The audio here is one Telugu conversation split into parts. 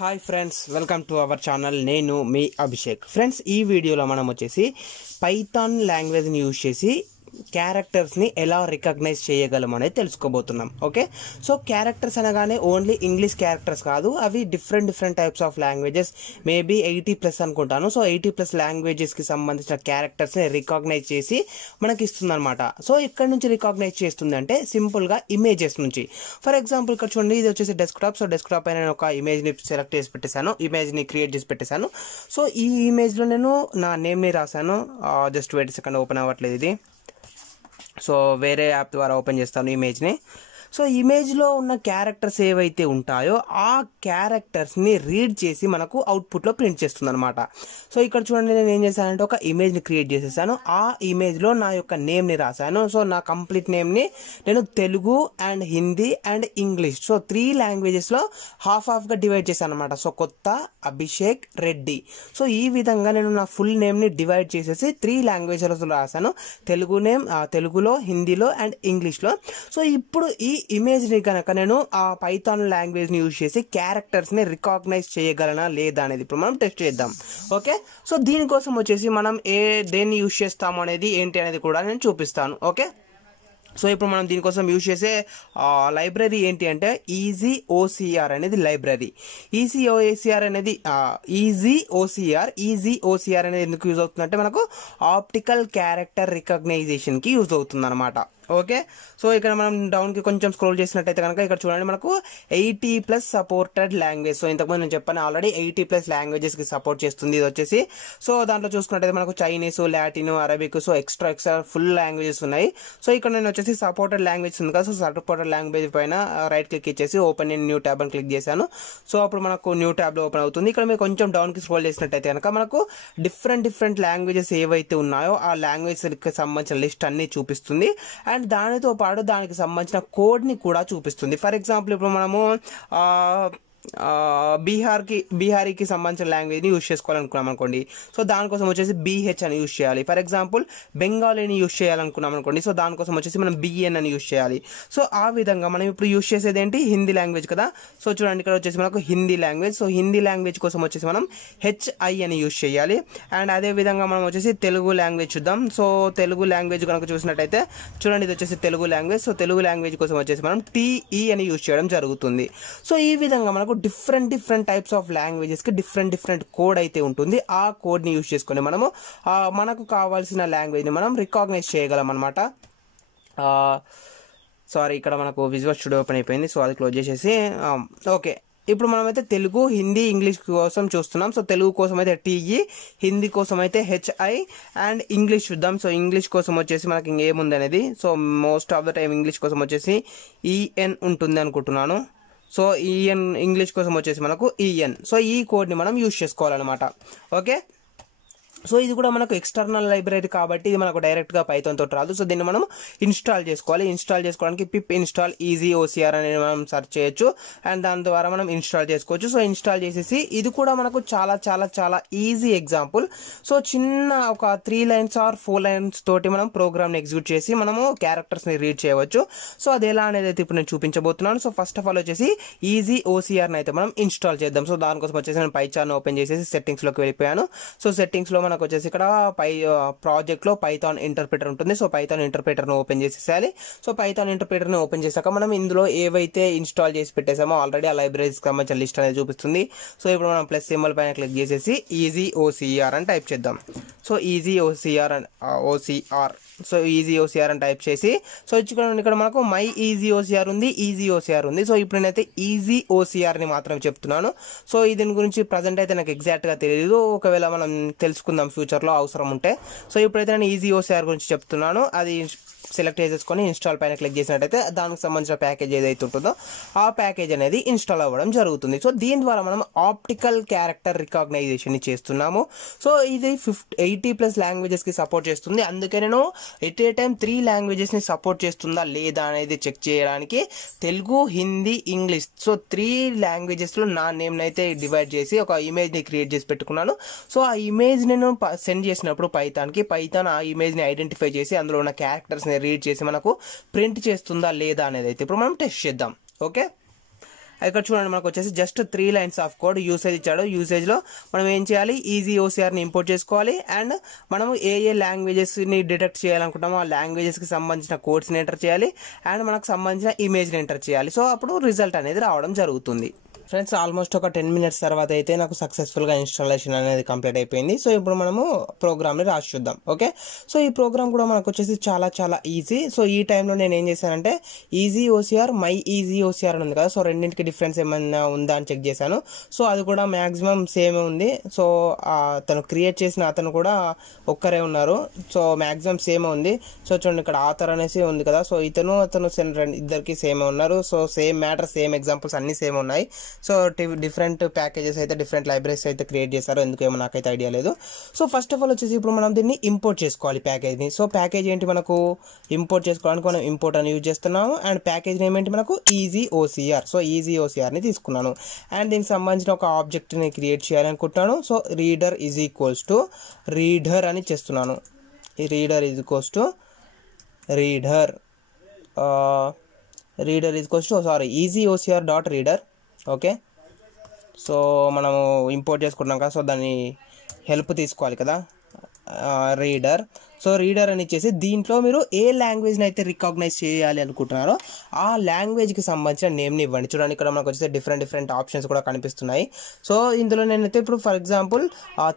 Hi friends, welcome to our channel. నేను మీ అభిషేక్. ఫ్రెండ్స్, ఈ వీడియోలో మనం వచ్చేసి పైథాన్ లాంగ్వేజ్ని యూజ్ చేసి క్యారెక్టర్స్ని ఎలా రికగ్నైజ్ చేయగలం అనేది తెలుసుకోబోతున్నాం. ఓకే, సో క్యారెక్టర్స్ అనగానే ఓన్లీ ఇంగ్లీష్ క్యారెక్టర్స్ కాదు, అవి different types of languages, maybe 80+ అనుకుంటాను. సో 80+ లాంగ్వేజెస్కి సంబంధించిన క్యారెక్టర్స్ని రికగ్నైజ్ చేసి మనకి ఇస్తుంది అనమాట. సో ఇక్కడ నుంచి రికగ్నైజ్ చేస్తుంది అంటే సింపుల్గా ఇమేజెస్ నుంచి. ఫర్ ఎగ్జాంపుల్ ఇక్కడ చూడండి, ఇది వచ్చేసి డెస్క్టాప్. సో డెస్క్టాప్ పైన నేను ఒక ఇమేజ్ని సెలెక్ట్ చేసి పెట్టేశాను, ఇమేజ్ని క్రియేట్ చేసి పెట్టేశాను. సో ఈ ఇమేజ్లో నేను నా నేమ్ని రాశాను. జస్ట్ వెయిట్ సెకండ్, ఓపెన్ అవ్వట్లేదు ఇది. సో వేరే యాప్ ద్వారా ఓపెన్ చేస్తాను ఇమేజ్ని. సో ఇమేజ్లో ఉన్న క్యారెక్టర్స్ ఏవైతే ఉంటాయో ఆ క్యారెక్టర్స్ని రీడ్ చేసి మనకు అవుట్పుట్లో ప్రింట్ చేస్తుంది అనమాట. సో ఇక్కడ చూడండి, నేను ఏం చేశానంటే ఒక ఇమేజ్ని క్రియేట్ చేసేసాను. ఆ ఇమేజ్లో నా యొక్క నేమ్ని రాశాను. సో నా కంప్లీట్ నేమ్ని నేను Telugu and Hindi and English, so 3 లాంగ్వేజెస్లో హాఫ్గా డివైడ్ చేశాను అనమాట. సో కొత్త అభిషేక్ రెడ్డి. సో ఈ విధంగా నేను నా ఫుల్ నేమ్ని డివైడ్ చేసేసి 3 లాంగ్వేజెస్లో రాశాను. తెలుగు నేమ్, తెలుగులో, హిందీలో అండ్ ఇంగ్లీష్లో. సో ఇప్పుడు ఈ ఇమేజ్ని కనుక నేను ఆ పైథాన్ లాంగ్వేజ్ని యూజ్ చేసి క్యారెక్టర్స్ని రికగ్నైజ్ చేయగలనా లేదా అనేది ఇప్పుడు మనం టెస్ట్ చేద్దాం. ఓకే, సో దీనికోసం వచ్చేసి మనం దేన్ని యూజ్ చేస్తాము అనేది ఏంటి అనేది కూడా నేను చూపిస్తాను. ఓకే, సో ఇప్పుడు మనం దీనికోసం యూజ్ చేసే లైబ్రరీ ఏంటి అంటే ఈజీ ఓసిఆర్ అనేది లైబ్రరీ. ఈజీ ఓసిఆర్ అనేది ఎందుకు యూజ్ అవుతుందంటే మనకు ఆప్టికల్ క్యారెక్టర్ రికగ్నైజేషన్కి యూజ్ అవుతుంది అనమాట. ఓకే, సో ఇక్కడ మనం డౌన్కి కొంచెం స్క్రోల్ చేసినట్టయితే కనుక ఇక్కడ చూడండి, మనకు 80+ సపోర్టెడ్ లాంగ్వేజ్. సో ఇంతకుముందు నేను చెప్పాను ఆల్రెడీ 80+ లాంగ్వేజెస్కి సపోర్ట్ చేస్తుంది ఇది వచ్చేసి. సో దాంట్లో చూసుకున్నట్టయితే మనకు Chinese, Latin, Arabic, so extra full languages ఉన్నాయి. సో ఇక్కడ నేను వచ్చేసి సపోర్టెడ్ లాంగ్వేజ్ ఉంది కదా, సో సపోర్టెడ్ లాంగ్వేజ్ పైన రైట్ క్లిక్ ఇచ్చేసి ఓపెన్ ఇన్ న్యూ ట్యాబ్ అని క్లిక్ చేశాను. సో అప్పుడు మనకు న్యూ ట్యాబ్లో ఓపెన్ అవుతుంది. ఇక్కడ మీరు కొంచెం డౌన్కి స్క్రోల్ చేసినట్టయితే కనుక మనకు డిఫరెంట్ లాంగ్వేజెస్ ఏవైతే ఉన్నాయో ఆ లాంగ్వేజ్కి సంబంధించిన లిస్ట్ అన్ని చూపిస్తుంది. అండ్ దానితో పాటు దానికి సంబంధించిన కోడ్ని కూడా చూపిస్తుంది. ఫర్ ఎగ్జాంపుల్ ఇప్పుడు మనము బీహారీకి సంబంధించిన లాంగ్వేజ్ని యూజ్ చేసుకోవాలనుకున్నాం అనుకోండి. సో దానికోసం వచ్చేసి BH అని యూజ్ చేయాలి. ఫర్ ఎగ్జాంపుల్ బెంగాలీని యూజ్ చేయాలనుకున్నాం అనుకోండి. సో దానికోసం వచ్చేసి మనం BN అని యూజ్ చేయాలి. సో ఆ విధంగా మనం ఇప్పుడు యూజ్ చేసేది ఏంటి, హిందీ లాంగ్వేజ్ కదా. సో చూడండి, ఇక్కడ వచ్చేసి మనకు Hindi language. So Hindi language కోసం వచ్చేసి మనం HI అని యూజ్ చేయాలి. అండ్ అదే విధంగా మనం వచ్చేసి తెలుగు లాంగ్వేజ్ చూద్దాం. సో తెలుగు లాంగ్వేజ్ కనుక చూసినట్టయితే చూడండి, ఇది వచ్చేసి Telugu language. So Telugu language కోసం వచ్చేసి మనం TE అని యూజ్ చేయడం జరుగుతుంది. సో ఈ విధంగా మనకు డిఫరెంట్ టైప్స్ ఆఫ్ లాంగ్వేజెస్కి డిఫరెంట్ కోడ్ అయితే ఉంటుంది. ఆ కోడ్ని యూజ్ చేసుకొని మనము మనకు కావాల్సిన లాంగ్వేజ్ని మనం రికగ్నైజ్ చేయగలం అనమాట. సారీ, ఇక్కడ మనకు విజువల్ స్టూడియో ఓపెన్ అయిపోయింది. సో అది క్లోజ్ చేసేసి ఓకే, ఇప్పుడు మనమైతే తెలుగు, హిందీ, ఇంగ్లీష్ కోసం చూస్తున్నాం. సో తెలుగు కోసం అయితే TE, హిందీ కోసం అయితే HI అండ్ ఇంగ్లీష్ చూద్దాం. సో ఇంగ్లీష్ కోసం వచ్చేసి మనకి ఇంకేముంది అనేది, so most of the time English కోసం వచ్చేసి EN ఉంటుంది అనుకుంటున్నాను. సో EN ఇంగ్లీష్ కోసం వచ్చేసి మనకు EN. సో ఈ కోడ్ని మనం యూజ్ చేసుకోవాలన్నమాట. ఓకే, సో ఇది కూడా మనకు ఎక్స్టర్నల్ లైబ్రరీ కాబట్టి ఇది మనకు డైరెక్ట్గా పైథాన్ తోటి రాదు. సో దీన్ని మనం ఇన్స్టాల్ చేసుకోవాలి. ఇన్స్టాల్ చేసుకోవడానికి పిప్ ఇన్స్టాల్ ఈజీ ఓసిఆర్ అనేది మనం సెర్చ్ చేయొచ్చు అండ్ దాని ద్వారా మనం ఇన్స్టాల్ చేసుకోవచ్చు. సో ఇన్స్టాల్ చేసేసి ఇది కూడా మనకు చాలా ఈజీ ఎగ్జాంపుల్. సో చిన్న ఒక 3 lines ఆర్ 4 lines తోటి మనం ప్రోగ్రామ్ని ఎగ్జిక్యూట్ చేసి మనము క్యారెక్టర్స్ని రీడ్ చేయవచ్చు. సో అది ఎలా అనేది అయితే ఇప్పుడు నేను చూపించబోతున్నాను. సో ఫస్ట్ ఆఫ్ ఆల్ వచ్చేసి ఈజీ ఓసిఆర్ని అయితే మనం ఇన్స్టాల్ చేద్దాం. సో దానికోసం వచ్చేసి నేను పైథాన్ ఓపెన్ చేసేసి సెట్టింగ్స్లోకి వెళ్ళిపోయాను. సో సెట్టింగ్స్లో మనకు వచ్చేసి ఇక్కడ ప్రాజెక్ట్లో పైథాన్ ఇంటర్ప్రిటర్ ఉంటుంది. సో పైథాన్ ఇంటర్ప్రిటర్ను ఓపెన్ చేసేయాలి. సో పైథాన్ ఇంటర్ప్రిటర్ని ఓపెన్ చేశాక మనం ఇందులో ఏవైతే ఇన్స్టాల్ చేసి పెట్టేసామో ఆల్రెడీ ఆ లైబ్రరీస్కి సంబంధించిన లిస్ట్ అనేది చూపిస్తుంది. సో ఇప్పుడు మనం ప్లస్ సింబల్ పైన క్లిక్ చేసేసి ఈజీ ఓసిఆర్ అని టైప్ చేద్దాం. So easy OCR so easy OCR అని టైప్ చేసి సో ఇక్కడ మనకు మై ఈజీ ఓసిఆర్ ఉంది, ఈజీ ఓసిఆర్ ఉంది. సో ఇప్పుడు నేనైతే ఈజీ ఓసిఆర్ని మాత్రం చెప్తున్నాను. సో దీని గురించి ప్రజెంట్ అయితే నాకు ఎగ్జాక్ట్గా తెలియదు, ఒకవేళ మనం తెలుసుకుందాం ఫ్యూచర్లో అవసరం ఉంటే. సో ఇప్పుడైతే నేను ఈజీ ఓసిఆర్ గురించి చెప్తున్నాను. అది సెలెక్ట్ చేసేసుకొని ఇన్స్టాల్ పైన క్లిక్ చేసినట్టయితే దానికి సంబంధించిన ప్యాకేజ్ ఏదైతే ఉంటుందో ఆ ప్యాకేజ్ అనేది ఇన్స్టాల్ అవ్వడం జరుగుతుంది. సో దీని ద్వారా మనం ఆప్టికల్ క్యారెక్టర్ రికగ్నైజేషన్ చేస్తున్నాము. సో ఇది 80+ లాంగ్వేజెస్కి సపోర్ట్ చేస్తుంది. అందుకే నేను ఎట్ ఏ టైం 3 లాంగ్వేజెస్ని సపోర్ట్ చేస్తుందా లేదా అనేది చెక్ చేయడానికి తెలుగు, హిందీ, ఇంగ్లీష్, సో 3 లాంగ్వేజెస్లో నా నేమ్ని అయితే డివైడ్ చేసి ఒక ఇమేజ్ని క్రియేట్ చేసి పెట్టుకున్నాను. సో ఆ ఇమేజ్ నేను సెండ్ చేసినప్పుడు పైథాన్ ఆ ఇమేజ్ని ఐడెంటిఫై చేసి అందులో ఉన్న క్యారెక్టర్స్ని రీడ్ చేసి మనకు ప్రింట్ చేస్తుందా లేదా అనేది అయితే ఇప్పుడు మనం టెస్ట్ చేద్దాం. ఓకే, ఇక్కడ చూడండి మనకు వచ్చేసి just 3 lines of code usage ఇచ్చాడు. యూసేజ్లో మనం ఏం చేయాలి, ఈజీ ఓసిఆర్ని ఇంపోర్ట్ చేసుకోవాలి అండ్ మనము ఏ లాంగ్వేజెస్ని డిటెక్ట్ చేయాలనుకుంటామో ఆ లాంగ్వేజెస్కి సంబంధించిన కోడ్స్ని ఎంటర్ చేయాలి అండ్ మనకు సంబంధించిన ఇమేజ్ని ఎంటర్ చేయాలి. సో అప్పుడు రిజల్ట్ అనేది రావడం జరుగుతుంది. ఫ్రెండ్స్ ఆల్మోస్ట్ ఒక 10 minutes తర్వాత అయితే నాకు సక్సెస్ఫుల్గా ఇన్స్టాలేషన్ అనేది కంప్లీట్ అయిపోయింది. సో ఇప్పుడు మనము ప్రోగ్రామ్ని రాసి చూద్దాం. ఓకే, సో ఈ ప్రోగ్రామ్ కూడా మనకు వచ్చేసి చాలా చాలా ఈజీ. సో ఈ టైంలో నేను ఏం చేశానంటే easy OCR, my easy OCR అని ఉంది కదా, సో రెండింటికి డిఫరెన్స్ ఏమైనా ఉందా అని చెక్ చేశాను. సో అది కూడా మ్యాక్సిమం సేమ్ ఉంది. సో తను క్రియేట్ చేసిన అతను కూడా ఒక్కరే ఉన్నారు. సో మ్యాక్సిమం సేమ్ ఉంది. సో చూడండి ఇక్కడ ఆథర్ అనేసి ఉంది కదా, సో అతను ఇద్దరికి సేమ్ ఉన్నారు. So same matter, same examples అన్ని సేమ్ ఉన్నాయి. సో డిఫరెంట్ ప్యాకేజెస్ అయితే డిఫరెంట్ లైబ్రరీస్ అయితే క్రియేట్ చేశారు, ఎందుకేమో నాకైతే ఐడియా లేదు. సో ఫస్ట్ ఆఫ్ ఆల్ వచ్చేసి ఇప్పుడు మనం దీన్ని ఇంపోర్ట్ చేసుకోవాలి ప్యాకేజ్ని. సో ప్యాకేజ్ ఏంటి, మనకు ఇంపోర్ట్ చేసుకోవడానికి మనం ఇంపోర్ట్ అని యూజ్ చేస్తున్నాము అండ్ ప్యాకేజ్ నేమ్ ఏంటి మనకు ఈజీ ఓసిఆర్. సో ఈజీ ఓసిఆర్ని తీసుకున్నాను అండ్ దీనికి సంబంధించిన ఒక ఆబ్జెక్ట్ని క్రియేట్ చేయాలనుకుంటున్నాను. So reader is equals to reader అని చేస్తున్నాను. ఈ reader is equals to reader is equals to easy OCR dot reader. Okay, so మనము ఇంపోర్ట్ చేసుకున్నాం కదా, సో దాన్ని హెల్ప్ తీసుకోవాలి కదా రీడర్. సో రీడర్ అని ఇచ్చేసి దీంట్లో మీరు ఏ లాంగ్వేజ్ని అయితే రికాగ్నైజ్ చేయాలి అనుకుంటున్నారో ఆ లాంగ్వేజ్కి సంబంధించిన నేమ్ని ఇవ్వండి. చూడండి ఇక్కడ మనకు వచ్చేసి డిఫరెంట్ ఆప్షన్స్ కూడా కనిపిస్తున్నాయి. సో ఇందులో నేనైతే ఇప్పుడు for example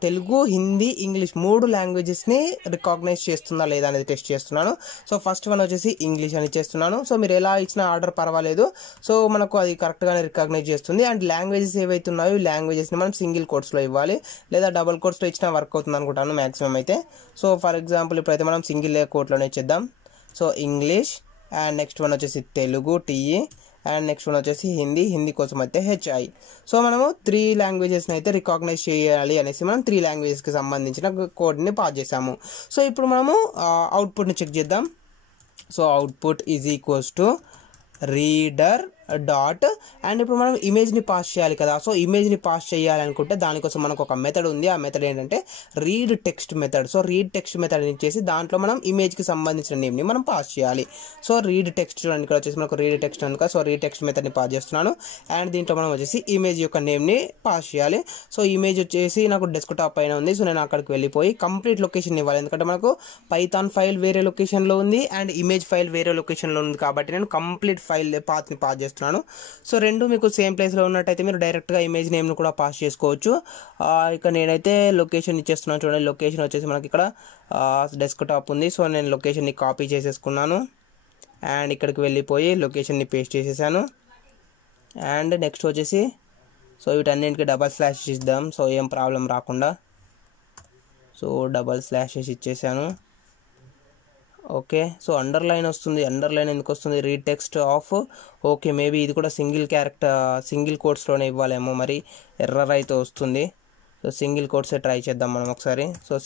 Telugu, Hindi, English 3 లాంగ్వేజెస్ని రికాగ్నైజ్ చేస్తుందా లేదా అనేది టెస్ట్ చేస్తున్నాను. సో ఫస్ట్ వన్ వచ్చేసి ఇంగ్లీష్ అని చేస్తున్నాను. సో మీరు ఎలా ఇచ్చిన ఆర్డర్ పర్వాలేదు, సో మనకు అది కరెక్ట్గానే రికాగ్నైజ్ చేస్తుంది. అండ్ లాంగ్వేజెస్ ఏవైతే ఉన్నాయో ఈ లాంగ్వేజెస్ని మనం సింగిల్ కోట్స్లో ఇవ్వాలి లేదా డబుల్ కోట్స్లో ఇచ్చినా వర్క్ అవుతుంది అనుకుంటాను మ్యాక్సిమం అయితే. సో ఫర్ ఎగ్జాంపుల్ ఇప్పుడైతే మనం సింగిల్ కోట్లోనే ఇచ్చేద్దాం. So English and next one వచ్చేసి Telugu TE and next one వచ్చేసి హిందీ కోసం అయితే హెచ్ఐ. సో మనము 3 లాంగ్వేజెస్ని అయితే రికాగ్నైజ్ చేయాలి అనేసి మనం 3 లాంగ్వేజెస్కి సంబంధించిన కోడ్ని పాస్ చేసాము. సో ఇప్పుడు మనము అవుట్పుట్ని చెక్ చేద్దాం. So output is equals to reader dot and ఇప్పుడు మనం ఇమేజ్ని పాస్ చేయాలి కదా. సో ఇమేజ్ని పాస్ చేయాలనుకుంటే దానికోసం మనకు ఒక మెథడ్ ఉంది. ఆ మెథడ్ ఏంటంటే read text method. So read text method ఇచ్చేసి దాంట్లో మనం ఇమేజ్కి సంబంధించిన నేమ్ని మనం పాస్ చేయాలి. సో రీడ్ టెక్స్ట్ చూడండి ఇక్కడ వచ్చేసి మనకు రీడ్ టెక్స్ట్ అనుక, సో రీడ్ టెక్స్ట్ మెథడ్ని పాస్ చేస్తున్నాను అండ్ దీంట్లో మనం వచ్చేసి ఇమేజ్ యొక్క నేమ్ని పాస్ చేయాలి. సో ఇమేజ్ వచ్చేసి నాకు డెస్క్టాప్ పైన ఉంది. సో నేను అక్కడికి వెళ్ళిపోయి కంప్లీట్ లొకేషన్ ఇవ్వాలి, ఎందుకంటే మనకు పైథాన్ ఫైల్ వేరే లొకేషన్లో ఉంది అండ్ ఇమేజ్ ఫైల్ వేరే లొకేషన్లో ఉంది కాబట్టి నేను కంప్లీట్ ఫైల్ పాత్ని పాస్ చేస్తున్నాను. సో రెండు మీకు సేమ్ ప్లేస్లో ఉన్నట్టయితే మీరు డైరెక్ట్గా ఇమేజ్ నేమ్ను కూడా పాస్ చేసుకోవచ్చు. ఇక నేనైతే లొకేషన్ ఇచ్చేస్తున్నాను. చూడండి లొకేషన్ వచ్చేసి మనకి ఇక్కడ డెస్క్టాప్ ఉంది. సో నేను లొకేషన్ని కాపీ చేసేసుకున్నాను అండ్ ఇక్కడికి వెళ్ళిపోయి లొకేషన్ని పేస్ట్ చేసేసాను అండ్ నెక్స్ట్ వచ్చేసి సో వీటన్నింటికి డబల్ స్లాష్ ఇద్దాం, సో ఏం ప్రాబ్లం రాకుండా. సో డబల్ స్లాషెస్ ఇచ్చేసాను. ఓకే, సో అండర్లైన్ వస్తుంది. అండర్లైన్ ఎందుకు వస్తుంది, read text of. Okay, maybe ఇది కూడా సింగిల్ కోట్స్లోనే ఇవ్వాలేమో, మరి ఎర్రర్ అయితే వస్తుంది. సో సింగిల్ కోట్సే ట్రై చేద్దాం మనం ఒకసారి. సో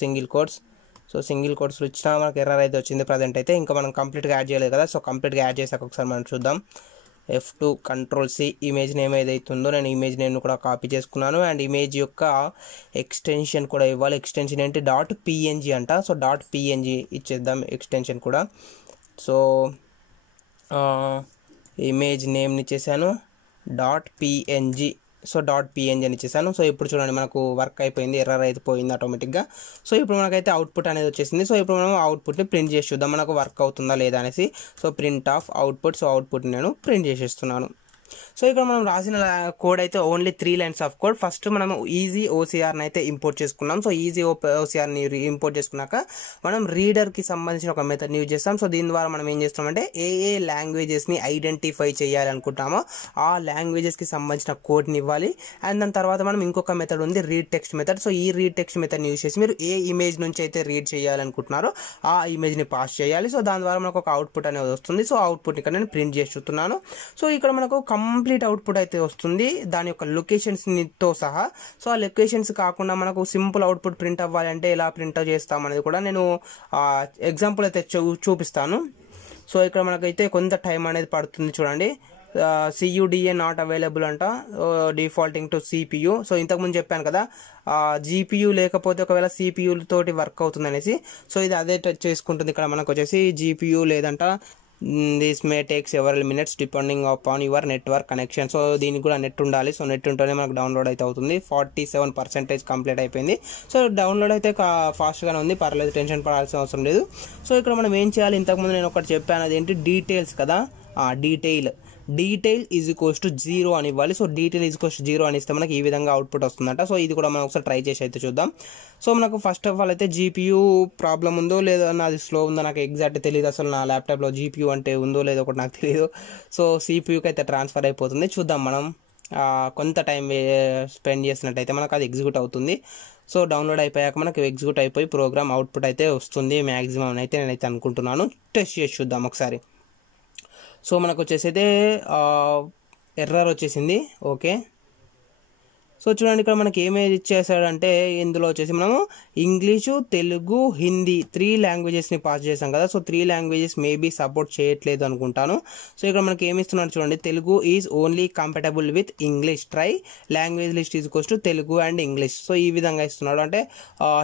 సింగిల్ కోట్స్లో ఇచ్చినా మనకు ఎర్రర్ అయితే వచ్చింది ప్రజెంట్ అయితే. ఇంకా మనం కంప్లీట్గా యాడ్ చేయలేదు కదా, సో కంప్లీట్గా యాడ్ చేసాక ఒకసారి మనం చూద్దాం. F2 Ctrl+C ఇమేజ్ నేమ్ ఏదైతే ఉందో నేను ఇమేజ్ నేమ్ను కూడా కాపీ చేసుకున్నాను అండ్ ఇమేజ్ యొక్క ఎక్స్టెన్షన్ కూడా ఇవ్వాలి. ఎక్స్టెన్షన్ ఏంటి, .png అంట. సో .png ఇచ్చేద్దాం ఎక్స్టెన్షన్ కూడా. సో ఇమేజ్ నేమ్ని ఇచ్చేసాను .png. సో .png అని ఇచ్చేసాను. సో ఇప్పుడు చూడండి మనకు వర్క్ అయిపోయింది, ఎర్రర్ అయితే పోయింది ఆటోమేటిక్గా. సో ఇప్పుడు మనకైతే అవుట్పుట్ అనేది వచ్చేసింది. సో ఇప్పుడు మనం అవుట్పుట్ని ప్రింట్ చేసి చూద్దాం మనకు వర్క్ అవుతుందా లేదా అనేసి. So print of output. So output నేను ప్రింట్ చేసేస్తున్నాను. సో ఇక్కడ మనం రాసిన కోడ్ అయితే only 3 lines of code. First మనం ఈజీ ఓసిఆర్ని అయితే ఇంపోర్ట్ చేసుకున్నాం. సో ఈజీ ఓసిఆర్ని ఇంపోర్ట్ చేసుకున్నాక మనం రీడర్కి సంబంధించిన ఒక మెథడ్ని యూజ్ చేస్తాం. సో దీని ద్వారా మనం ఏం చేస్తామంటే ఏ లాంగ్వేజెస్ని ఐడెంటిఫై చేయాలనుకుంటామో ఆ లాంగ్వేజెస్కి సంబంధించిన కోడ్ని ఇవ్వాలి అండ్ దాని తర్వాత మనం ఇంకొక మెథడ్ ఉంది రీడ్ టెక్స్ట్ మెథడ్. సో ఈ రీడ్ టెక్స్ట్ మెథడ్ని యూజ్ చేసి మీరు ఏ ఇమేజ్ నుంచి అయితే రీడ్ చేయాలనుకుంటున్నారో ఆ ఇమేజ్ని పాస్ చేయాలి. సో దాని ద్వారా మనకు ఒక అవుట్పుట్ అనేది వస్తుంది. సో అవుట్పుట్ ఇక్కడ నేను ప్రింట్ చేసి చూస్తున్నాను. సో ఇక్కడ మనకు కంప్లీట్ అవుట్పుట్ అయితే వస్తుంది దాని యొక్క లొకేషన్స్తో సహా. సో ఆ లొకేషన్స్ కాకుండా మనకు సింపుల్ అవుట్పుట్ ప్రింట్ అవ్వాలంటే ఎలా ప్రింట్ చేస్తామనేది కూడా నేను ఎగ్జాంపుల్ అయితే చూపిస్తాను. సో ఇక్కడ మనకైతే కొంత టైం అనేది పడుతుంది చూడండి. CUDA నాట్ అవైలబుల్ అంట, డిఫాల్టింగ్ టు CPU. సో ఇంతకుముందు చెప్పాను కదా GPU లేకపోతే ఒకవేళ CPU తోటి వర్క్ అవుతుంది అనేసి. సో ఇది అదే చేసుకుంటుంది. ఇక్కడ మనకు వచ్చేసి GPU లేదంట, this may take several minutes depending upon your network connection. So దీనికి కూడా నెట్ ఉండాలి. సో నెట్ ఉంటేనే మనకు డౌన్లోడ్ అయితే అవుతుంది. 47% కంప్లీట్ అయిపోయింది. సో డౌన్లోడ్ అయితే ఫాస్ట్గానే ఉంది, పర్లేదు, టెన్షన్ పడాల్సిన అవసరం లేదు. సో ఇక్కడ మనం ఏం చేయాలి, ఇంతకుముందు నేను ఒకటి చెప్పాను, అదేంటి డీటెయిల్స్ కదా. డీటెయిల్ ఈజ్ ఈక్వల్స్ టు 0 అని ఇవ్వాలి. So detail is equals to 0 అని ఇస్తే మనకి ఈ విధంగా అవుట్పుట్ వస్తుందంట. సో ఇది కూడా మనం ఒకసారి ట్రై చేసి అయితే చూద్దాం. సో మనకు ఫస్ట్ ఆఫ్ ఆల్ అయితే జీపీయూ ప్రాబ్లం ఉందో లేదో, నాది స్లో ఉందో నాకు ఎగ్జాక్ట్ తెలియదు. అసలు నా ల్యాప్టాప్లో జీపీయూ అంటే ఉందో లేదో ఒకటి నాకు తెలియదు. సో సిపియూకి అయితే ట్రాన్స్ఫర్ అయిపోతుంది. చూద్దాం మనం కొంత టైం స్పెండ్ చేసినట్టయితే మనకు అది ఎగ్జిక్యూట్ అవుతుంది. సో డౌన్లోడ్ అయిపోయాక మనకు ఎగ్జిక్యూట్ అయిపోయి ప్రోగ్రామ్ అవుట్పుట్ అయితే వస్తుంది మ్యాక్సిమం అయితే నేనైతే అనుకుంటున్నాను. టెస్ట్ చేసి చూద్దాం ఒకసారి. సో మనకు వచ్చేసి అయితే ఎర్రర్ వచ్చేసింది. ఓకే, సో చూడండి ఇక్కడ మనకి ఏమేమి ఇచ్చేసాడంటే ఇందులో వచ్చేసి మనము ఇంగ్లీషు, తెలుగు, హిందీ 3 లాంగ్వేజెస్ని పాస్ చేసాం కదా. సో 3 లాంగ్వేజెస్ మేబీ సపోర్ట్ చేయట్లేదు అనుకుంటాను. సో ఇక్కడ మనకి ఏమి ఇస్తున్నాడు చూడండి, Telugu is only compatible with English, try language list is equals to Telugu and English. So ఈ విధంగా ఇస్తున్నాడు. అంటే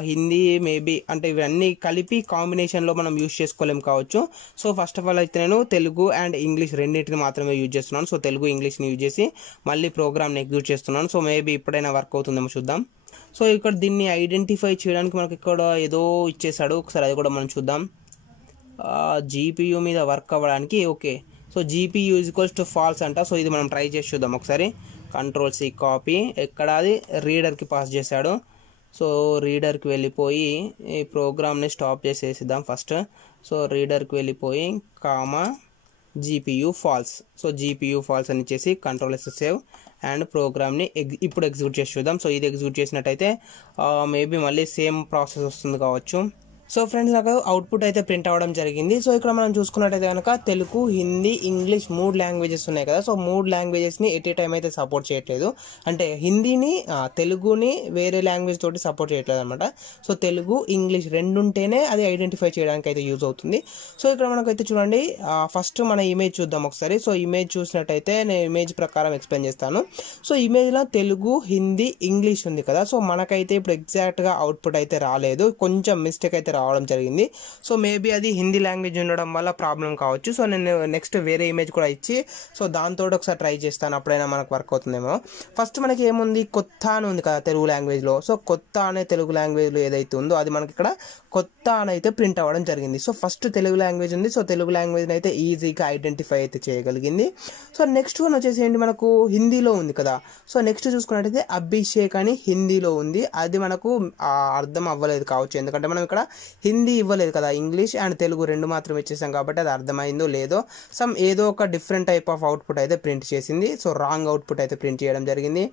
హిందీ మేబీ అంటే ఇవన్నీ కలిపి కాంబినేషన్లో మనం యూజ్ చేసుకోలేం కావచ్చు. సో ఫస్ట్ ఆఫ్ ఆల్ అయితే నేను తెలుగు అండ్ ఇంగ్లీష్ రెండింటిని మాత్రమే యూజ్ చేస్తున్నాను. సో తెలుగు ఇంగ్లీష్ని యూజ్ చేసి మళ్ళీ ప్రోగ్రామ్ని ఎగ్జిక్యూట్ చేస్తున్నాను. సో మేబీ ఎప్పుడైనా వర్క్ అవుతుందేమో చూద్దాం. సో ఇక్కడ దీన్ని ఐడెంటిఫై చేయడానికి మనకి ఇక్కడ ఏదో ఇచ్చేసాడు, ఒకసారి అది కూడా మనం చూద్దాం. జీపీయూ మీద వర్క్ అవ్వడానికి. Okay, so GPU is equals to falls అంట. సో ఇది మనం ట్రై చేసి చూద్దాం ఒకసారి. Ctrl+C కాపీ, ఎక్కడ అది రీడర్కి పాస్ చేశాడు. సో రీడర్కి వెళ్ళిపోయి ఈ ప్రోగ్రామ్ని స్టాప్ చేసేసిద్దాం ఫస్ట్. సో రీడర్కి వెళ్ళిపోయి comma GPU false. So GPU false అని ఇచ్చేసి Ctrl+S సేవ్ అండ్ ప్రోగ్రామ్ని ఇప్పుడు ఎగ్జిక్యూట్ చేసి చూద్దాం. సో ఇది ఎగ్జిక్యూట్ చేసినట్టయితే మేబీ మళ్ళీ సేమ్ ప్రాసెస్ వస్తుంది కావచ్చు. సో ఫ్రెండ్స్ నాకు అవుట్పుట్ అయితే ప్రింట్ అవ్వడం జరిగింది. సో ఇక్కడ మనం చూసుకున్నట్టయితే కనుక తెలుగు, హిందీ, ఇంగ్లీష్ 3 లాంగ్వేజెస్ ఉన్నాయి కదా. సో 3 లాంగ్వేజెస్ని ఎట్ ఏ టైం అయితే సపోర్ట్ చేయట్లేదు. అంటే హిందీని, తెలుగుని వేరే లాంగ్వేజ్ తోటి సపోర్ట్ చేయట్లేదు అనమాట. సో తెలుగు, ఇంగ్లీష్ రెండు ఉంటేనే అది ఐడెంటిఫై చేయడానికి అయితే యూజ్ అవుతుంది. సో ఇక్కడ మనకైతే చూడండి, ఫస్ట్ మన ఇమేజ్ చూద్దాం ఒకసారి. సో ఇమేజ్ చూసినట్టయితే నేను ఇమేజ్ ప్రకారం ఎక్స్ప్లెయిన్ చేస్తాను. సో ఇమేజ్లో తెలుగు, హిందీ, ఇంగ్లీష్ ఉంది కదా. సో మనకైతే ఇప్పుడు ఎగ్జాక్ట్గా అవుట్పుట్ అయితే రాలేదు, కొంచెం మిస్టేక్ అయితే రావడం జరిగింది. సో మేబీ అది హిందీ లాంగ్వేజ్ ఉండడం వల్ల ప్రాబ్లం కావచ్చు. సో నేను నెక్స్ట్ వేరే ఇమేజ్ కూడా ఇచ్చి సో దాంతో ఒకసారి ట్రై చేస్తాను, అప్పుడైనా మనకు వర్క్ అవుతుందేమో. ఫస్ట్ మనకి ఏముంది, కొత్త అని ఉంది కదా తెలుగు లాంగ్వేజ్లో. సో కొత్త అనే తెలుగు లాంగ్వేజ్లో ఏదైతే ఉందో అది మనకి ఇక్కడ కొత్త అని అయితే ప్రింట్ అవ్వడం జరిగింది. సో ఫస్ట్ తెలుగు లాంగ్వేజ్ ఉంది. సో తెలుగు లాంగ్వేజ్ని అయితే ఈజీగా ఐడెంటిఫై అయితే చేయగలిగింది. సో నెక్స్ట్ వన్ వచ్చేసి ఏంటి, మనకు హిందీలో ఉంది కదా. సో నెక్స్ట్ చూసుకున్నట్టయితే అభిషేక్ అని హిందీలో ఉంది. అది మనకు అర్థం అవ్వలేదు కావచ్చు, ఎందుకంటే మనం ఇక్కడ హిందీ ఇవ్వలేదు కదా, ఇంగ్లీష్ అండ్ తెలుగు రెండు మాత్రం ఇచ్చేసాం కాబట్టి అది అర్థమైందో లేదో ఏదో ఒక డిఫరెంట్ టైప్ ఆఫ్ అవుట్పుట్ అయితే ప్రింట్ చేసింది. సో రాంగ్ అవుట్పుట్ అయితే ప్రింట్ చేయడం జరిగింది.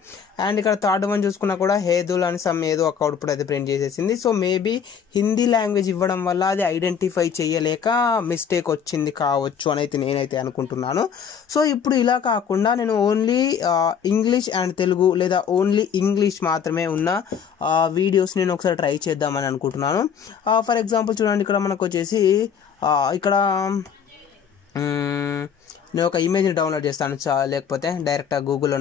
అండ్ ఇక్కడ థర్డ్ వన్ చూసుకున్నా కూడా హేదుల్ అని ఏదో ఒక అవుట్పుట్ అయితే ప్రింట్ చేసేసింది. సో మేబీ హిందీ లాంగ్వేజ్ ఇవ్వడం వల్ల అది ఐడెంటిఫై చేయలేక మిస్టేక్ వచ్చింది కావచ్చు అని అయితే నేనైతే అనుకుంటున్నాను. సో ఇప్పుడు ఇలా కాకుండా నేను ఓన్లీ ఇంగ్లీష్ అండ్ తెలుగు లేదా ఓన్లీ ఇంగ్లీష్ మాత్రమే ఉన్న వీడియోస్ నేను ఒకసారి ట్రై చేద్దామని అనుకుంటున్నాను. ఫర్ ఎగ్జాంపుల్ చూడండి, ఇక్కడ మనకు వచ్చేసి ఇక్కడ నేను ఒక ఇమేజ్ని డౌన్లోడ్ చేస్తాను, లేకపోతే డైరెక్ట్గా గూగుల్లో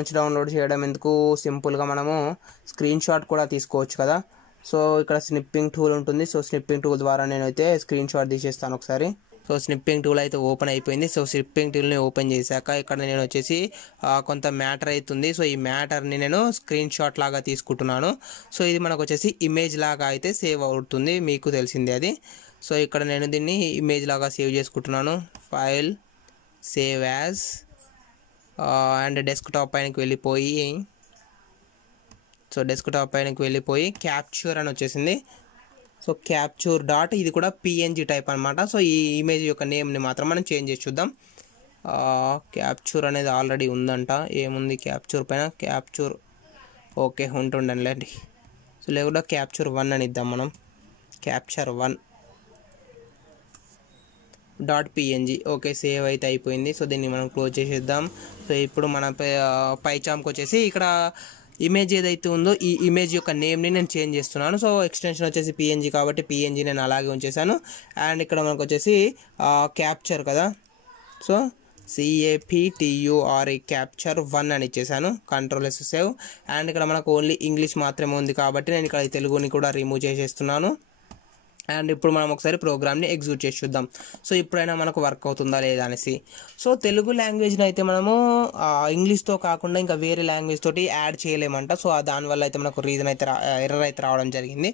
నుంచి డౌన్లోడ్ చేయడం ఎందుకు, సింపుల్గా మనము స్క్రీన్ షాట్ కూడా తీసుకోవచ్చు కదా. సో ఇక్కడ స్నిప్పింగ్ టూల్ ఉంటుంది. సో స్నిప్పింగ్ టూల్ ద్వారా నేనైతే స్క్రీన్ షాట్ తీసేస్తాను ఒకసారి. సో స్నిప్పింగ్ టూల్ అయితే ఓపెన్ అయిపోయింది. సో స్నిప్పింగ్ టూల్ని ఓపెన్ చేశాక ఇక్కడ నేను వచ్చేసి కొంత మ్యాటర్ అవుతుంది. సో ఈ మ్యాటర్ని నేను స్క్రీన్ షాట్ లాగా తీసుకుంటున్నాను. సో ఇది మనకు వచ్చేసి ఇమేజ్ లాగా అయితే సేవ్ అవుతుంది, మీకు తెలిసిందే అది. సో ఇక్కడ నేను దీన్ని ఇమేజ్ లాగా సేవ్ చేసుకుంటున్నాను. File, save as and desktop పైనకి వెళ్ళిపోయి క్యాప్చర్ అని వచ్చేసింది. సో క్యాప్చర్ డాట్, ఇది కూడా పిఎన్జీ టైప్ అనమాట. సో ఈ ఇమేజ్ యొక్క నేమ్ని మాత్రం మనం చేంజ్ చేసి చూద్దాం. క్యాప్చర్ అనేది ఆల్రెడీ ఉందంట, ఏముంది క్యాప్చర్ పైన, క్యాప్చర్ ఓకే ఉంటుండండి. సో లేకుండా క్యాప్చర్ 1 అని ఇద్దాం మనం, క్యాప్చర్ 1 .png. ఓకే, సేవ్ అయితే అయిపోయింది. సో దీన్ని మనం క్లోజ్ చేసేద్దాం. సో ఇప్పుడు మన పైచామ్కి వచ్చేసి ఇక్కడ ఇమేజ్ ఏదైతే ఉందో ఈ ఇమేజ్ యొక్క నేమ్ని నేను చేంజ్ చేస్తున్నాను. సో ఎక్స్టెన్షన్ వచ్చేసి పిఎన్జీ కాబట్టి పిఎన్జీ నేను అలాగే ఉంచేసాను. అండ్ ఇక్కడ మనకు వచ్చేసి క్యాప్చర్ కదా, సో CAPTURE క్యాప్చర్ 1 అని ఇచ్చేసాను. Ctrl+S save. అండ్ ఇక్కడ మనకు ఓన్లీ ఇంగ్లీష్ మాత్రమే ఉంది కాబట్టి నేను ఇక్కడ తెలుగుని కూడా రిమూవ్ చేసేస్తున్నాను. అండ్ ఇప్పుడు మనం ఒకసారి ప్రోగ్రామ్ని ఎగ్జిక్యూట్ చేసి చూద్దాం. సో ఇప్పుడైనా మనకు వర్క్ అవుతుందా లేదా అనేసి. సో తెలుగు లాంగ్వేజ్ని అయితే మనము ఇంగ్లీష్తో కాకుండా ఇంకా వేరే లాంగ్వేజ్ తోటి యాడ్ చేయలేమంట. సో దానివల్ల అయితే మనకు రీజన్ అయితే ఎర్రర్ అయితే రావడం జరిగింది.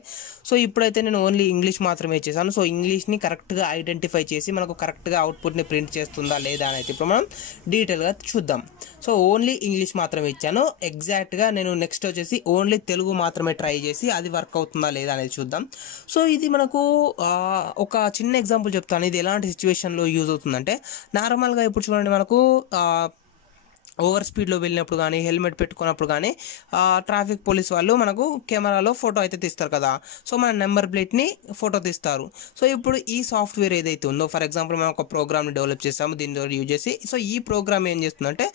సో ఇప్పుడైతే నేను ఓన్లీ ఇంగ్లీష్ మాత్రమే ఇచ్చేసాను. సో ఇంగ్లీష్ని కరెక్ట్గా ఐడెంటిఫై చేసి మనకు కరెక్ట్గా అవుట్పుట్ని ప్రింట్ చేస్తుందా లేదా అని అయితే ఇప్పుడు మనం డీటెయిల్గా చూద్దాం. సో ఓన్లీ ఇంగ్లీష్ మాత్రమే ఇచ్చాను. ఎగ్జాక్ట్గా నేను నెక్స్ట్ వచ్చేసి ఓన్లీ తెలుగు మాత్రమే ట్రై చేసి అది వర్క్ అవుతుందా లేదా అనేది చూద్దాం. సో ఇది మనకు ఒక చిన్న ఎగ్జాంపుల్ చెప్తాను. ఇది ఎలాంటి సిచ్యువేషన్లో యూజ్ అవుతుందంటే, నార్మల్గా ఇప్పుడు చూడండి మనకు ఓవర్ స్పీడ్లో వెళ్ళినప్పుడు కానీ హెల్మెట్ పెట్టుకున్నప్పుడు కానీ ట్రాఫిక్ పోలీస్ వాళ్ళు మనకు కెమెరాలో ఫోటో అయితే తీస్తారు కదా. సో మన నెంబర్ ప్లేట్ని ఫోటో తీస్తారు. సో ఇప్పుడు ఈ సాఫ్ట్వేర్ ఏదైతే ఉందో, ఫర్ ఎగ్జాంపుల్ మనం ఒక ప్రోగ్రామ్ని డెవలప్ చేస్తాము దీనితో యూజ్ చేసి. సో ఈ ప్రోగ్రామ్ ఏం చేస్తుందంటే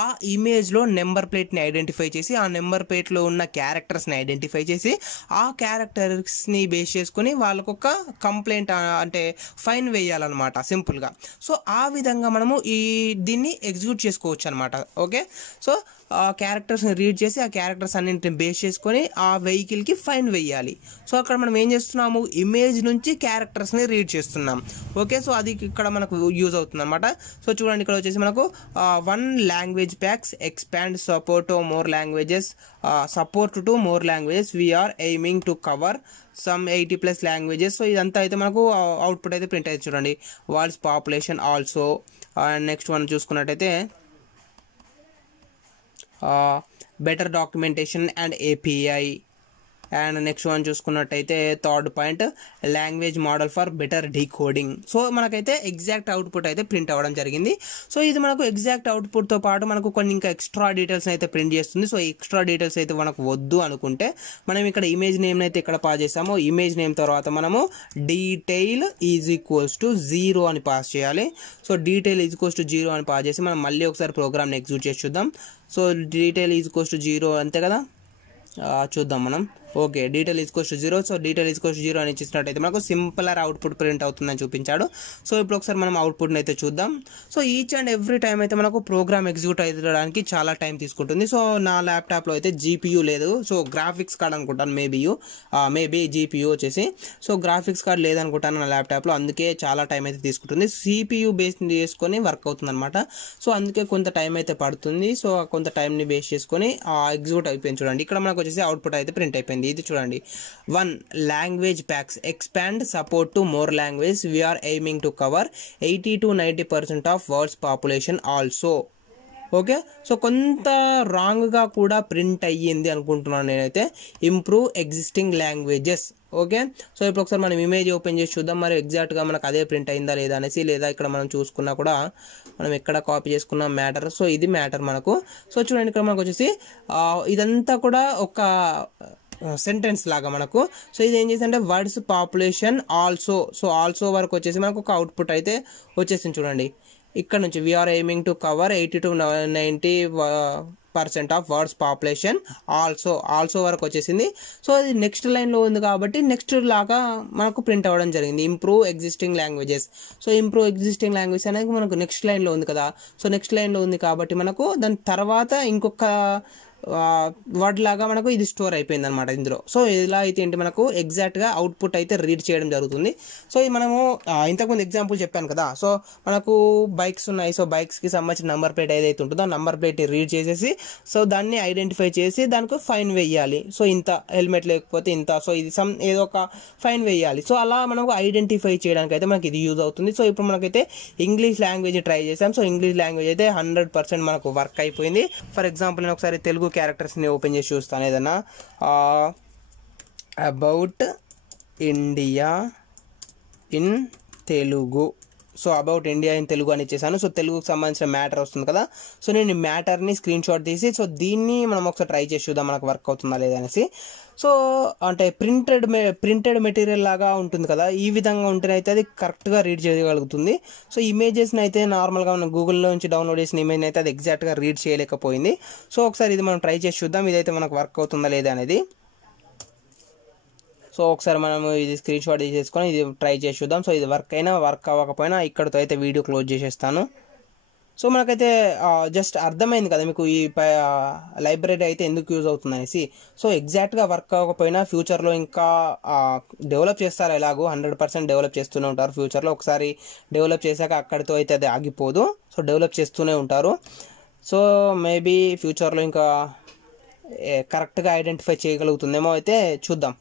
ఆ ఇమేజ్లో నెంబర్ ప్లేట్ని ఐడెంటిఫై చేసి ఆ నెంబర్ ప్లేట్లో ఉన్న క్యారెక్టర్స్ని ఐడెంటిఫై చేసి ఆ క్యారెక్టర్స్ని బేస్ చేసుకుని వాళ్ళకు ఒక కంప్లైంట్ అంటే ఫైన్ వేయాలన్నమాట సింపుల్గా. సో ఆ విధంగా మనము దీన్ని ఎగ్జిక్యూట్ చేసుకోవచ్చు అనమాట. ఓకే, సో ఆ క్యారెక్టర్స్ని రీడ్ చేసి ఆ క్యారెక్టర్స్ అన్నింటిని బేస్ చేసుకొని ఆ వెహికల్కి ఫైన్ వేయాలి. సో అక్కడ మనం ఏం చేస్తున్నాము, ఇమేజ్ నుంచి క్యారెక్టర్స్ని రీడ్ చేస్తున్నాం. ఓకే, సో అది ఇక్కడ మనకు యూజ్ అవుతుంది అనమాట. సో చూడండి ఇక్కడ వచ్చేసి మనకు 1 language packs expand support to more languages we are aiming to cover some 80+ languages. So ఇదంతా అయితే మనకు అవుట్పుట్ అయితే ప్రింట్ అయితే చూడండి. World's population also. And next one చూసుకున్నట్టయితే better documentation and API. And next one చూసుకున్నట్టయితే third point language model for better decoding. So మనకైతే ఎగ్జాక్ట్ అవుట్పుట్ అయితే ప్రింట్ అవ్వడం జరిగింది. సో ఇది మనకు ఎగ్జాక్ట్ అవుట్పుట్తో పాటు మనకు కొన్ని ఇంకా ఎక్స్ట్రా డీటెయిల్స్ అయితే ప్రింట్ చేస్తుంది. సో ఎక్స్ట్రా డీటెయిల్స్ అయితే మనకు వద్దు అనుకుంటే మనం ఇక్కడ ఇమేజ్ నేమ్ అయితే ఇక్కడ పాస్ చేసామో, ఇమేజ్ నేమ్ తర్వాత మనము డీటెయిల్ = 0 అని పాస్ చేయాలి. సో డీటెయిల్ = 0 అని పాస్ చేసి మనం మళ్ళీ ఒకసారి ప్రోగ్రామ్ని ఎగ్జిక్యూట్ చేసి చూద్దాం. సో డీటెయిల్ = 0 అంతే కదా, చూద్దాం మనం. Okay, detail = 0. సో డీటెయిల్ = 0 అని ఇచ్చినట్టయితే మనకు సింపులర్ అవుట్పుట్ ప్రింట్ అవుతుందని చూపించాడు. సో ఇప్పుడు ఒకసారి మనం అవుట్పుట్ని అయితే చూద్దాం. So each and every time అయితే మనకు ప్రోగ్రామ్ ఎగ్జిక్యూట్ అయ్యడానికి చాలా టైం తీసుకుంటుంది. సో నా ల్యాప్టాప్లో అయితే GPU లేదు. సో గ్రాఫిక్స్ కార్డ్ అనుకుంటాను, మేబీ GPU వచ్చేసి. సో గ్రాఫిక్స్ కార్డ్ లేదనుకుంటాను నా ల్యాప్టాప్లో, అందుకే చాలా టైం అయితే తీసుకుంటుంది. CPU బేస్ చేసుకొని వర్క్ అవుతుంది అనమాట. సో అందుకే కొంత టైం అయితే పడుతుంది. సో కొంత టైంని బేస్ చేసుకొని ఎగ్జిక్యూట్ అయిపోయింది. చూడండి ఇక్కడ మనకు వచ్చేసి అవుట్పుట్ అయితే ప్రింట్ అయిపోయింది. ఇది చూడండి, 1 language packs expand support to more language we are aiming to cover 80-90% of world's population also. Okay, so కొంత రాంగ్గా కూడా ప్రింట్ అయ్యింది అనుకుంటున్నాను నేనైతే. Improve existing languages. Okay, so ఇప్పుడు ఒకసారి మనం ఇమేజ్ ఓపెన్ చేసి చూద్దాం మరి ఎగ్జాక్ట్గా మనకు అదే ప్రింట్ అయిందా లేదా అనేసి. లేదా ఇక్కడ మనం చూసుకున్నా కూడా మనం ఎక్కడ కాపీ చేసుకున్న మ్యాటర్. సో ఇది మ్యాటర్ మనకు. సో చూడండి ఇక్కడ మనకు వచ్చేసి ఇదంతా కూడా ఒక సెంటెన్స్ లాగా మనకు. సో ఇది ఏం చేసిందంటే words population also. So also వరకు వచ్చేసి మనకు ఒక అవుట్పుట్ అయితే వచ్చేసింది. చూడండి ఇక్కడ నుంచి we are aiming to cover 80-90% of world's population also వరకు వచ్చేసింది. సో అది నెక్స్ట్ లైన్లో ఉంది కాబట్టి నెక్స్ట్ లాగా మనకు ప్రింట్ అవ్వడం జరిగింది. Improve existing languages. So improve existing language అనేది మనకు నెక్స్ట్ లైన్లో ఉంది కదా. సో నెక్స్ట్ లైన్లో ఉంది కాబట్టి మనకు దాని తర్వాత ఇంకొక వర్డ్ లాగా మనకు ఇది స్టోర్ అయిపోయింది అనమాట ఇందులో. సో ఇలా అయితే ఏంటి మనకు ఎగ్జాక్ట్గా అవుట్పుట్ అయితే రీడ్ చేయడం జరుగుతుంది. సో ఇది మనము ఇంతకుముందు ఎగ్జాంపుల్ చెప్పాను కదా. సో మనకు బైక్స్ ఉన్నాయి. సో బైక్స్కి సంబంధించిన నంబర్ ప్లేట్ ఏదైతే ఉంటుందో ఆ నంబర్ ప్లేట్ని రీడ్ చేసేసి సో దాన్ని ఐడెంటిఫై చేసి దానికి ఫైన్ వేయాలి. సో ఇంత హెల్మెట్ లేకపోతే ఇంత, సో ఇది ఏదో ఒక ఫైన్ వేయాలి. సో అలా మనకు ఐడెంటిఫై చేయడానికి అయితే మనకి ఇది యూజ్ అవుతుంది. సో ఇప్పుడు మనకైతే ఇంగ్లీష్ లాంగ్వేజ్ ట్రై చేసాం. సో ఇంగ్లీష్ లాంగ్వేజ్ అయితే 100% మనకు వర్క్ అయిపోయింది. ఫర్ ఎగ్జాంపుల్ నేను ఒకసారి తెలుగు క్యారెక్టర్స్ని ఓపెన్ చేసి చూస్తాను ఏదన్నా. About India in Telugu. So about India in Telugu అని ఇచ్చేసాను. సో తెలుగుకి సంబంధించిన మ్యాటర్ వస్తుంది కదా. సో నేను ఈ మ్యాటర్ని స్క్రీన్ షాట్ తీసి సో దీన్ని మనం ఒకసారి ట్రై చేసి చూద్దాం మనకు వర్క్ అవుతుందా లేదా అనేసి. సో అంటే ప్రింటెడ్ మెటీరియల్ లాగా ఉంటుంది కదా, ఈ విధంగా ఉంటేనైతే అది కరెక్ట్గా రీడ్ చేయగలుగుతుంది. సో ఇమేజెస్ని అయితే నార్మల్గా మనం గూగుల్లో నుంచి డౌన్లోడ్ చేసిన ఇమేజ్ని అయితే అది ఎగ్జాక్ట్గా రీడ్ చేయలేకపోయింది. సో ఒకసారి ఇది మనం ట్రై చేసి చూద్దాం ఇదైతే మనకు వర్క్ అవుతుందా లేదా అనేది. సో ఒకసారి మనం ఇది స్క్రీన్ షాట్ తీసేసుకొని ఇది ట్రై చేసి చూద్దాం. సో ఇది వర్క్ అయినా వర్క్ అవ్వకపోయినా ఇక్కడతో అయితే వీడియో క్లోజ్ చేసేస్తాను. సో మనకైతే జస్ట్ అర్థమైంది కదా మీకు ఈ లైబ్రరీ అయితే ఎందుకు యూజ్ అవుతుంది అనేసి. సో ఎగ్జాక్ట్గా వర్క్ అవ్వకపోయినా ఫ్యూచర్లో ఇంకా డెవలప్ చేస్తారు, ఎలాగో 100% డెవలప్ చేస్తూనే ఉంటారు ఫ్యూచర్లో. ఒకసారి డెవలప్ చేశాక అక్కడితో అయితే అది ఆగిపోదు, సో డెవలప్ చేస్తూనే ఉంటారు. సో మేబీ ఫ్యూచర్లో ఇంకా కరెక్ట్గా ఐడెంటిఫై చేయగలుగుతుందేమో, అయితే చూద్దాం.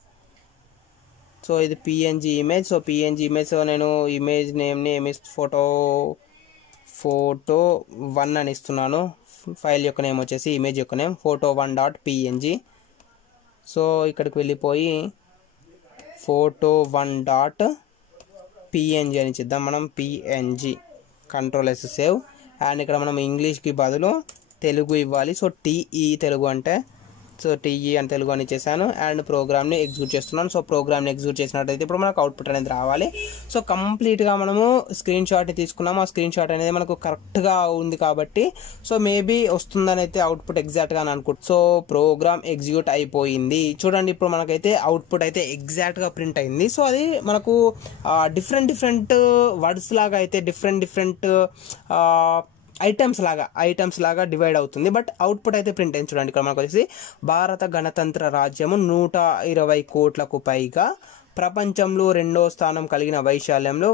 సో ఇది PNG image. So PNG image నేను ఇమేజ్ నేమ్ని photo1 అని ఇస్తున్నాను. ఫైల్ యొక్క నేమ్ వచ్చేసి ఇమేజ్ యొక్క నేమ్ photo1.png. సో ఇక్కడికి వెళ్ళిపోయి photo1.png అని ఇద్దాం మనం. png control S save. And ఇక్కడ మనం ఇంగ్లీష్కి బదులు తెలుగు ఇవ్వాలి. సో టీఈ తెలుగు అంటే, సో టీఈ అని తెలుగు అని ఇచ్చేసాను. అండ్ ప్రోగ్రామ్ని ఎగ్జిక్యూట్ చేస్తున్నాను. సో ప్రోగ్రామ్ని ఎగ్జిక్యూట్ చేసినట్టయితే ఇప్పుడు మనకు అవుట్పుట్ అనేది రావాలి. సో కంప్లీట్గా మనము స్క్రీన్ షాట్ని తీసుకున్నాము. ఆ స్క్రీన్ షాట్ అనేది మనకు కరెక్ట్గా ఉంది కాబట్టి సో మేబీ వస్తుందని అయితే అవుట్పుట్ ఎగ్జాక్ట్గా అని అనుకుంటు. సో ప్రోగ్రామ్ ఎగ్జిక్యూట్ అయిపోయింది. చూడండి ఇప్పుడు మనకైతే అవుట్పుట్ అయితే ఎగ్జాక్ట్గా ప్రింట్ అయింది. సో అది మనకు డిఫరెంట్ వర్డ్స్ లాగా అయితే డిఫరెంట్ ఐటమ్స్ లాగా డివైడ్ అవుతుంది. బట్ అవుట్పుట్ అయితే ప్రింట్ అయింది. చూడండి ఇక్కడ మనకు వచ్చేసి భారత గణతంత్ర రాజ్యము 120 కోట్లకు పైగా, ప్రపంచంలో 2వ స్థానం కలిగిన వైశాల్యంలో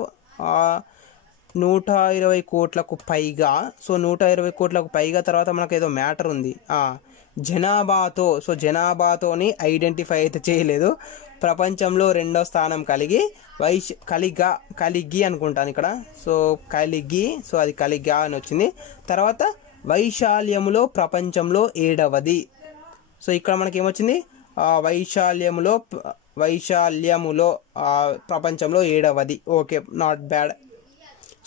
120 కోట్లకు పైగా. సో 120 కోట్లకు పైగా తర్వాత మనకు ఏదో మ్యాటర్ ఉంది జనాభాతో. సో జనాభాతోని ఐడెంటిఫై అయితే చేయలేదు. ప్రపంచంలో 2వ స్థానం కలిగి కలిగి అనుకుంటాను ఇక్కడ. సో కలిగి, సో అది కలిగా అని వచ్చింది. తర్వాత వైశాల్యములో ప్రపంచంలో 7వది. సో ఇక్కడ మనకి ఏమొచ్చింది, వైశాల్యములో ప్రపంచంలో 7వది. Okay, not bad.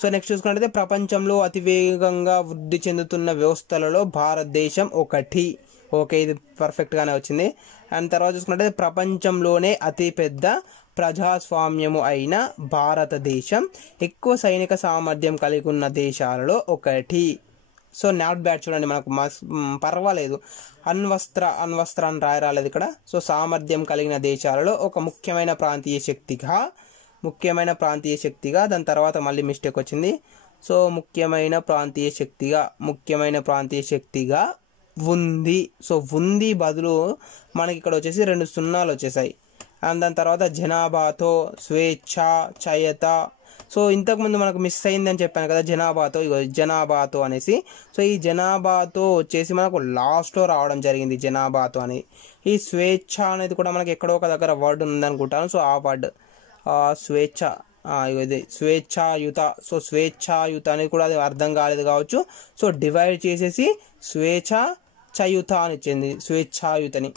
So next చూసుకున్నట్లయితే ప్రపంచంలో అతివేగంగా వృద్ధి చెందుతున్న వ్యవస్థలలో భారతదేశం ఒకటి. ఓకే, ఇది పర్ఫెక్ట్గానే వచ్చింది. అండ్ తర్వాత చూసుకున్నట్లయితే ప్రపంచంలోనే అతిపెద్ద ప్రజాస్వామ్యము అయిన భారతదేశం ఎక్కువ సైనిక సామర్థ్యం కలిగి ఉన్న దేశాలలో ఒకటి. So not bad. చూడండి మనకు పర్వాలేదు. అణ్వస్త్ర అని రాయరాలేదు ఇక్కడ. సో సామర్థ్యం కలిగిన దేశాలలో ఒక ముఖ్యమైన ప్రాంతీయ శక్తిగా దాని తర్వాత మళ్ళీ మిస్టేక్ వచ్చింది. సో ముఖ్యమైన ప్రాంతీయ శక్తిగా ఉంది. సో ఉంది బదులు మనకి ఇక్కడ వచ్చేసి 2 సున్నాలు వచ్చేసాయి. అండ్ దాని తర్వాత జనాభాతో, స్వేచ్ఛ, చయత. సో ఇంతకుముందు మనకు మిస్ అయిందని చెప్పాను కదా జనాభాతో అనేసి. సో ఈ జనాభాతో వచ్చేసి మనకు లాస్ట్లో రావడం జరిగింది జనాభాతో అని. ఈ స్వేచ్ఛ అనేది కూడా మనకి ఎక్కడో ఒక దగ్గర వర్డ్ ఉందనుకుంటాను. సో ఆ వర్డ్ స్వేచ్ఛ, ఇది స్వేచ్ఛాయుత. సో స్వేచ్ఛాయుత అనేది కూడా అది అర్థం కాలేదు కావచ్చు. సో డివైడ్ చేసేసి స్వేచ్ఛాయుత అని ఇచ్చింది, స్వేచ్ఛాయుతని.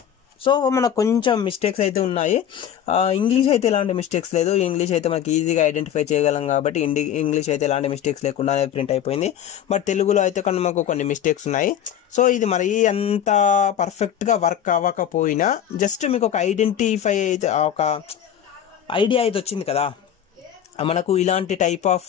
సో మనకు కొంచెం మిస్టేక్స్ అయితే ఉన్నాయి. ఇంగ్లీష్ అయితే ఎలాంటి మిస్టేక్స్ లేదు. ఇంగ్లీష్ అయితే మనకి ఈజీగా ఐడెంటిఫై చేయగలం కాబట్టి ఇంగ్లీష్ అయితే ఎలాంటి మిస్టేక్స్ లేకుండానే ప్రింట్ అయిపోయింది. బట్ తెలుగులో అయితే మనకు కొన్ని మిస్టేక్స్ ఉన్నాయి. సో ఇది మరీ అంత పర్ఫెక్ట్గా వర్క్ అవ్వకపోయినా జస్ట్ మీకు ఒక ఐడియా అయితే వచ్చింది కదా. మనకు ఇలాంటి టైప్ ఆఫ్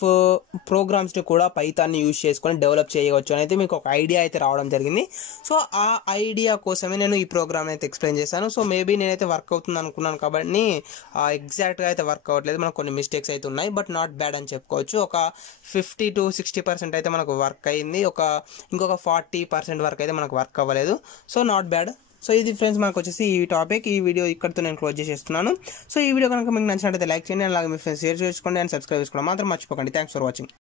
ప్రోగ్రామ్స్ని కూడా పైథాన్ని యూజ్ చేసుకొని డెవలప్ చేయవచ్చు అనేది మీకు ఒక ఐడియా అయితే రావడం జరిగింది. సో ఆ ఐడియా కోసమే నేను ఈ ప్రోగ్రామ్ అయితే ఎక్స్ప్లెయిన్ చేశాను. సో మేబీ నేనైతే వర్క్ అవుతుంది అనుకున్నాను కాబట్టి ఎగ్జాక్ట్గా అయితే వర్క్ అవ్వట్లేదు. మనకు కొన్ని మిస్టేక్స్ అయితే ఉన్నాయి, బట్ నాట్ బ్యాడ్ అని చెప్పుకోవచ్చు. ఒక 50 to 60% అయితే మనకు వర్క్ అయింది. ఇంకొక 40% వరకు అయితే మనకు వర్క్ అవ్వలేదు. So not bad. సో ఇది ఫ్రెండ్స్ మనకు వచ్చేసి ఈ టాపిక్. ఈ వీడియో ఇక్కడితో నేను క్లోజ్ చేసేస్తున్నాను. సో ఈ వీడియో కనుక మీకు నచ్చినట్లయితే లైక్ చేయండి, అలాగే మీ ఫ్రెండ్స్ షేర్ చేసుకోండి అండ్ సబ్స్క్రైబ్ చేసుకోండి మాత్రం మర్చిపోకండి. Thanks for watching.